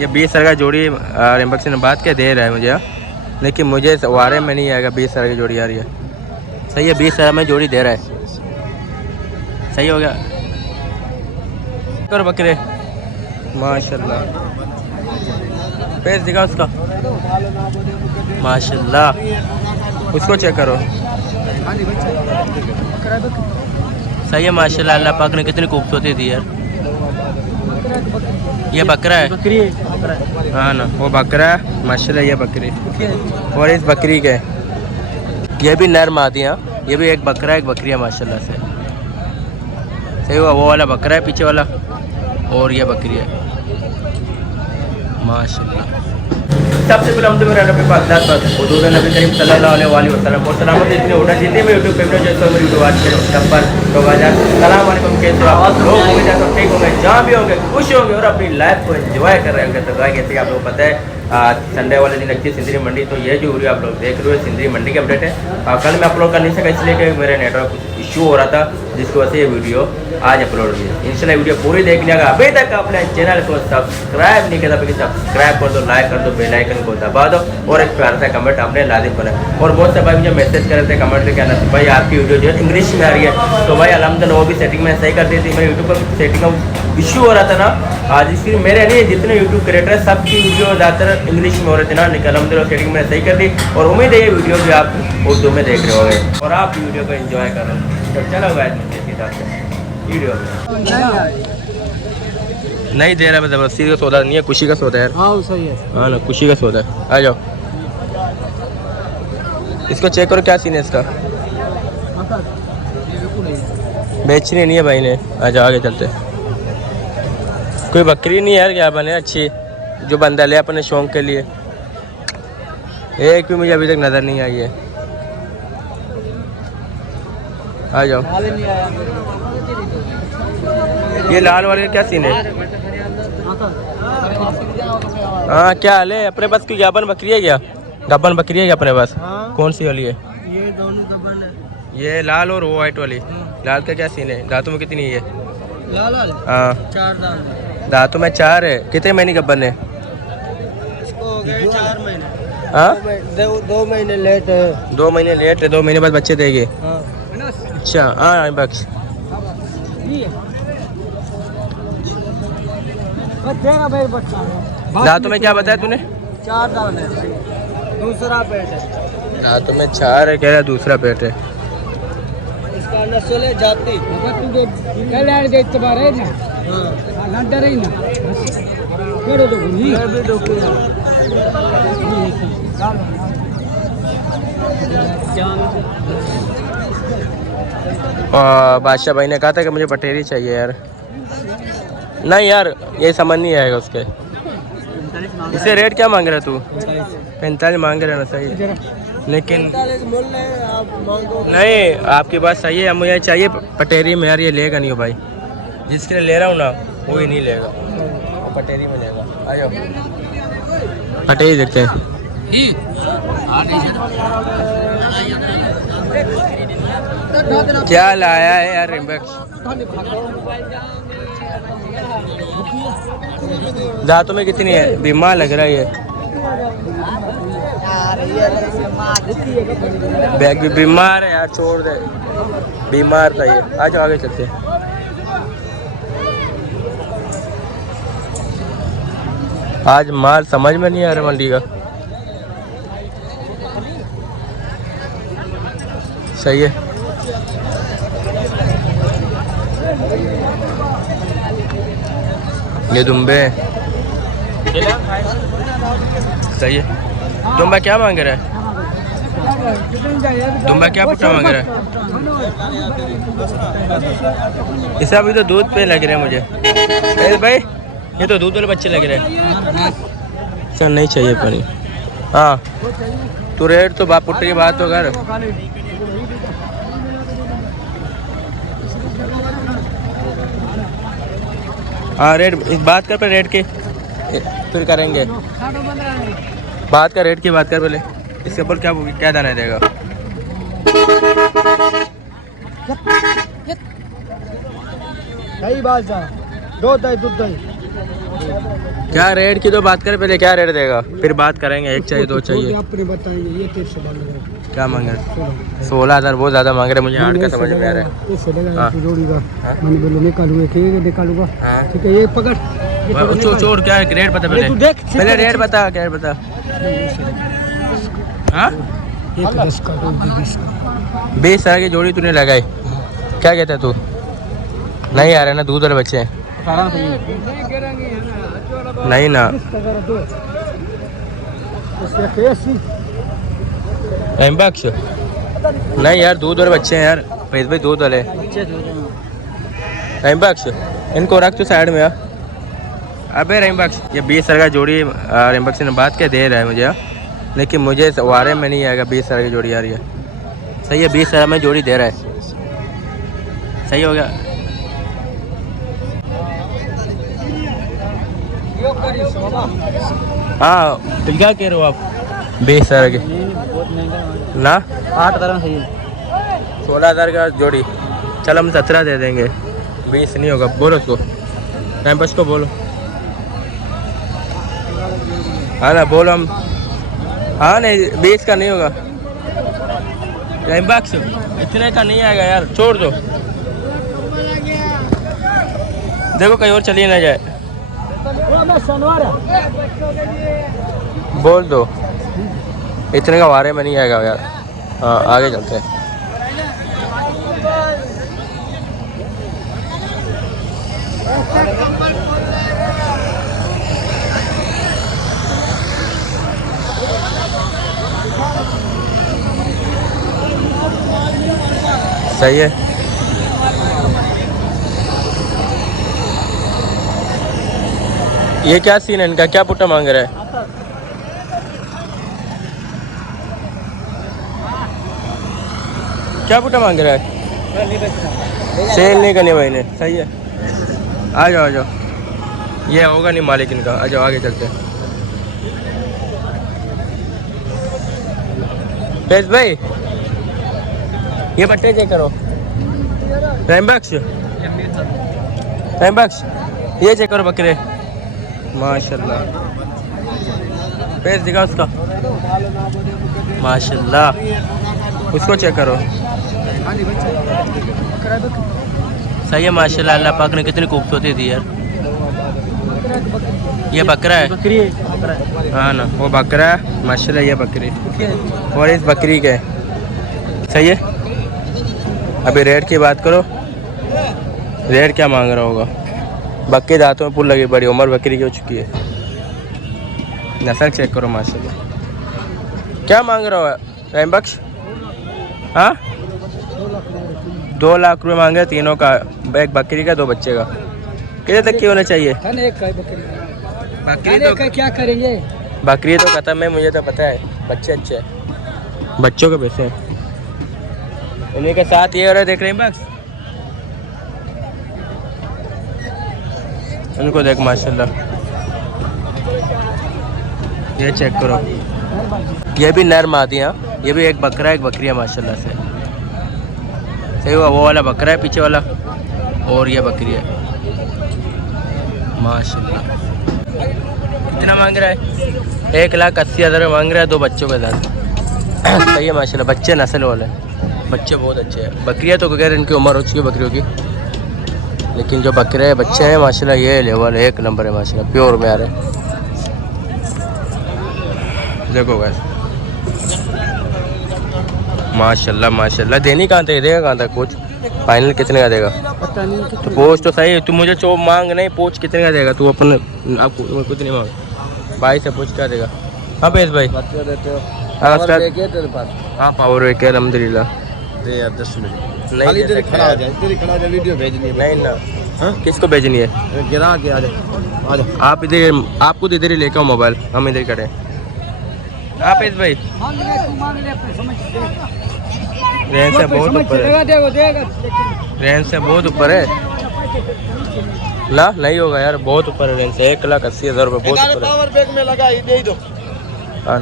ये 20,000 का जोड़ी रिम्बक से बात के दे रहा है मुझे, लेकिन मुझे वारे में नहीं आएगा। 20,000 की जोड़ी आ रही है। सही है, 20,000 में जोड़ी दे रहा है। सही हो गया। करो बकरे माशाल्लाह, पेज दिखा उसका माशाल्लाह, उसको चेक करो। सही है माशाल्लाह, अल्लाह पाक ने कितनी खूबसूरती दी यार। ये बकरा है, बकरी है। हाँ ना, वो बकरा है माशाल्लाह, ये बकरी और इस बकरी के ये भी नर मादी है। ये भी एक बकरा एक बकरी है माशाल्लाह से। सही हुआ, वो वाला बकरा है पीछे वाला और ये बकरी है माशाल्लाह। सबसे पहले हम तो मेरा नबी पाक दाद पर हुजूर नबी करीम सल्लल्लाहु अलैहि वसल्लम और सलामत इतने ऑर्डर जितने भी यूट्यूब पे जो सब वीडियो आज के नंबर तो बाजार सलाम वालेकुम, कैसे हो आप लोग? उम्मीद है सब ठीक होंगे, जहाँ भी होंगे खुश होंगे और अपनी लाइफ को एंजॉय कर रहे होंगे। तो गाइस जैसे आप लोग पता है संडे वाले दिन लगती है सिंदरी मंडी, तो ये जो वीडियो आप लोग देख रहे हो सिंदरी मंडी के अपडेट है। कल मैं अपलोड कर नहीं सका इसलिए कि मेरे नेटवर्क इशू हो रहा था, जिसकी वजह से ये वीडियो आज अपलोड हुई है। इंशाल्लाह वीडियो पूरी देखने का अभी तक अपने चैनल को सब्सक्राइब नहीं किया तो सब्सक्राइब कर दो, लाइक कर दो, बेल आइकन को दबा दो और एक प्यार सा कमेंट आपने लाजिम करा। और बहुत से भाई मुझे मैसेज कर रहे थे कमेंट में, क्या नसीब भाई आपकी वीडियो जो है इंग्लिश में आ रही है, तो भाई अलहमदुलिल्लाह वो भी सेटिंग में सही कर दी थी। मेरे यूट्यूब पर सेटिंग का इशू हो रहा था ना आज, इसकी मेरे नहीं जितने यूट्यूब क्रिएटर है सबकी वीडियो ज़्यादातर इंग्लिश में हो रहे थे ना, लेकिन अलहमदुलिल्लाह सेटिंग मैंने सही कर दी और उम्मीद है ये वीडियो भी आप उर्दू में देख रहे होंगे और आप वीडियो को एंजॉय कर रहे हो। तो चलो गाइस वीडियो नहीं दे रहा है, ज़बरदस्ती का सौदा नहीं है, खुशी का सौदा है। हाँ सही है, हाँ ना, खुशी का सौदा है। आ जाओ, इसको चेक करो क्या सीन है इसका। बेचनी नहीं है भाई ने। आ जाओ आगे चलते। कोई बकरी नहीं है यार, क्या बने अच्छी जो बंदा ले अपने शौक के लिए, एक भी मुझे अभी तक नज़र नहीं आई है। आ जाओ, ये लाल वाले क्या सीन है? हाँ क्या हाल है? अपने पास कोई गाबन बकरी है क्या? गाबन बकरी है क्या अपने पास? हाँ। कौन सी वाली है? ये दोनों गबन है। ये लाल और वो वाइट वाली। लाल का क्या सीन है? दांतों में कितनी है? लाल हाँ 4 दांत, दांतों में 4 है। कितने महीने गब्बन है? इसको हो गए 4 महीने। हाँ 2 महीने लेट है। 2 महीने लेट है, 2 महीने बाद बच्चे देंगे। हाँ। अच्छा हाँ बख्श। दांतों में क्या बताया तूने? 4 दांत है, दूसरा पेट है। दांतों में 4 है, कह रहा दूसरा पेट है। इसका नस्ल है जाती। बादशाह भाई ने कहा था कि मुझे पटेरी चाहिए यार। नहीं यार ये समझ नहीं आएगा उसके। इसे रेट क्या मांग रहा है तू? 45 मांग रहा है ना, सही है लेकिन नहीं, आपकी बात सही है। मुझे चाहिए पटेरी में यार, ये लेगा नहीं हो भाई, जिसके लिए ले रहा हूँ ना वो ही नहीं लेगा, वो पटेरी में लेगा। आ जाओ पटेरी देखते हैं। क्या लाया है यार रिम्बक्स? दांतों में कितनी है? बीमार लग रहा है ये। बैग भी बीमार है यार, छोड़ दे, बीमार था ये। आ जाओ आगे चलते। आज माल समझ में नहीं आ रहा मंडी का। सही है, ये दुम्बे सही है। दुम्बा क्या मांग रहा है? दुम्बा क्या पुट्टा मांग रहा है? इसे अभी तो दूध पे लग रहे हैं मुझे। अरे भाई ये तो दूध वाले बच्चे लग रहे हैं। सर नहीं चाहिए पानी। हाँ तू रेट तो बाप पुट्टे की बात तो कर। हाँ रेट बात कर, पर रेट की फिर करेंगे बात का। रेट की बात कर पहले। इसके ऊपर क्या दाना देगा? दही बाजा, 2 दही दूध दही। क्या रेट की तो बात करें पहले, क्या रेट देगा फिर बात करेंगे। एक चाहिए दो चाहिए, आपने बताएंगे ये 1300 क्या मांग रहे? 16,000 बहुत ज़्यादा मांग रहे, मुझे आठ का समझ में आ रहा है। हाँ। जोड़ी का हाँ? मैंने बोलो निकालूंगा। हाँ ठीक है, ये पकड़ छोड़, क्या है रेट बता पहले, तू देख पहले रेट बता, क्या रेट बता। हाँ 10 का 20,000 की जोड़ी तूने लगाई, क्या कहता है तू? नहीं आ रहा ना, दूध वाले बच्चे हैं नहीं ना। टाइम बख्श नहीं यार, दूध वाले बच्चे हैं यार, फैज भाई दूध वाले। टाइम बख्श इनको रख तो साइड में यार। अबे रहीम बख्श, ये 20,000 का जोड़ी रहीम बख्श ने बात क्या दे रहा है मुझे, लेकिन मुझे वारे में नहीं आएगा 20,000 की जोड़ी यार। ये सही है, 20,000 में जोड़ी दे रहा है, सही हो गया। हाँ तो क्या कह रहे हो आप? 20,000 के ना, 8,000 सही है। 16,000 का जोड़ी, चल हम 17 दे देंगे, 20 नहीं होगा। बोलो उसको, टाइम पास को बोलो। हाँ ना बोलो हम, हाँ नहीं 20 का नहीं होगा। टाइम बख्श इतने का नहीं आएगा यार, छोड़ दो। देखो कहीं और चली ना जाए, बोल दो इतने का वारे में नहीं आएगा यार। हाँ आगे चलते हैं। सही है, ये क्या सीन है इनका, क्या पुट्टा मांग रहा है? क्या पुट्टा मांग रहा है? सेल नहीं करनी भाई ने, सही है। आ जाओ आ जाओ, ये होगा नहीं मालिक इनका, आ जाओ आगे चलते हैं। फैज भाई ये पट्टे चेक करो। टाइम बख्श, टाइम बख्श ये चेक करो बकरे, माशाल्लाह। पेज दिखा उसका, माशाल्लाह। उसको चेक करो, सही है माशाल्लाह। अल्लाह पाक ने कितनी खूबसूरती दी यार। ये बकरा है, हाँ ना वो बकरा है माशाल्लाह, ये बकरी और इस बकरी के, सही है। अभी रेट की बात करो, रेट क्या मांग रहा होगा? बकरी दांतों में पुल लगी, बड़ी उम्र बकरी की हो चुकी है। नस्ल चेक करो माशाल्लाह। क्या मांग रहा हो टाइम बख्श? हाँ 2 लाख रुपये मांग रहे, तीनों का, एक बकरी का 2 बच्चे का। कितने तक की होना चाहिए? बकरी तो क्या करेंगे? बकरी तो खत्म है, मुझे तो पता है। बच्चे अच्छे हैं, बच्चों के पैसे हैं। उन्हीं के साथ ये हो रहा है, देख रहे हैं बस, उनको देख माशाल्लाह। ये चेक करो, ये भी नर मादी है, ये भी एक बकरा एक बकरी है माशाल्लाह से। सही हुआ, वो वाला बकरा है पीछे वाला, और ये बकरी है माशाल्लाह। कितना मांग रहा है? 1,80,000 मांग रहा है, 2 बच्चों के साथ। सही है माशाल्लाह, बच्चे नस्ल वाले, बच्चे बहुत अच्छे हैं। बकरियाँ तो बगैर इनकी उम्र हो चुकी है बकरियों की, लेकिन जो बकरे हैं बच्चे हैं माशाल्लाह, ये लेवल 1 नंबर है माशाल्लाह, प्योर में आ रहे हैं। देखो गाइस माशाल्लाह माशाल्लाह। देनी कहाँ तक देगा, कहाँ तक? पूछ फाइनल कितने का देगा? पता नहीं कि तो पूछ तो सही, तू मुझे चो मांग नहीं, पूछ कितने का देगा तू अपन, आपको कुछ नहीं मांग, भाई से पूछ क्या देगा। हाँ बेस भाई देते हो? हाँ उसका, तेरे पास हाँ पावर है अलहमदिल्ला। दे यार 10 मिनट नहीं दे सकते खड़ा हो जाए, तेरी खड़ा हो जाए, वीडियो भेजनी है। नहीं ना, हाँ? किसको भेजनी है? गिरा के आ जा। आप इधर, आपको इधर ही लेकर आओ मोबाइल, हम इधर करें। आप इस भाई रेंज से बहुत ऊपर है, रेंज से बहुत ऊपर है ना, नहीं होगा यार, बहुत ऊपर है रेंज से। 1,80,000 रुपये बहुत ऊपर है। पावर बैंक में लगा ही दे दो। हाँ